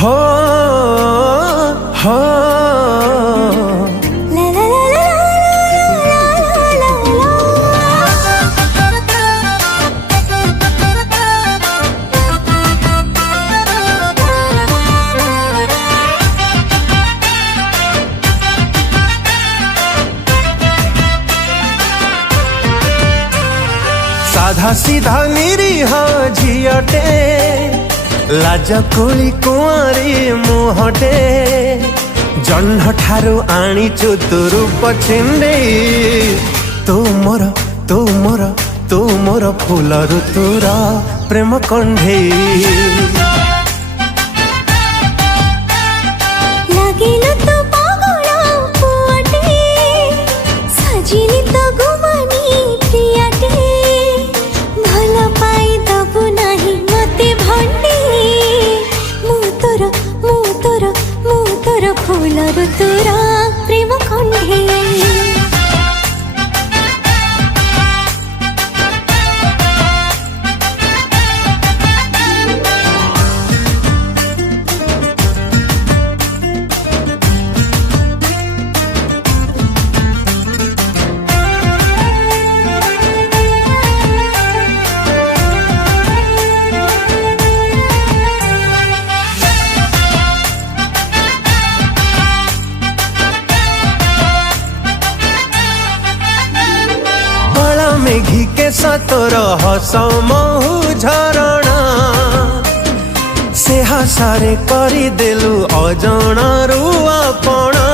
हो हो साधा सीधा निरीह झीटे लाज कोली कुआरी मुहटे जह्न ठारू आनीचु तू रूप छिंडे तू मोर फूल ऋतुर प्रेम कंढे लागिलो तो पागल पुआटे सजिली तो गुमानी प्रियाटे भल पाई दबु नाही मते भंडे मु तोर फूल ऋतुर प्रेम कंढे मेघी के सतोर हस महु झरणा से हसारे करी देलु अजणारू आपणा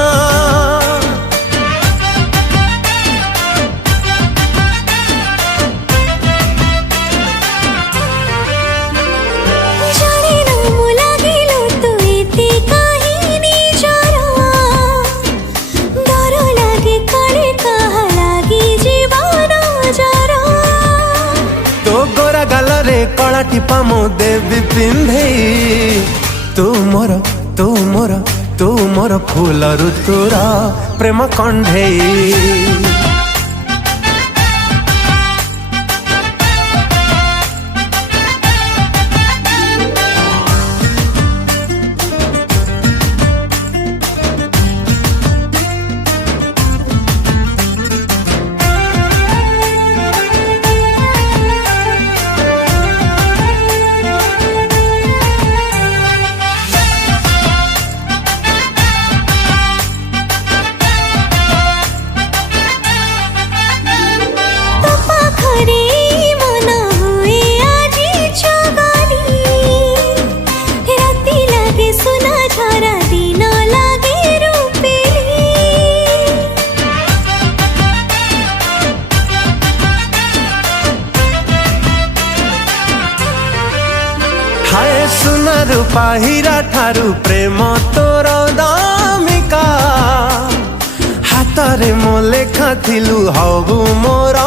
गलरे कला टिपा मो देवी पिंधे तू मोर फूल ऋतुर प्रेम कंढे हाय सुन रूपा हीरा ठारू प्रेम तोर दामिका हाथ रे मो लेखा थिलु हबु मोर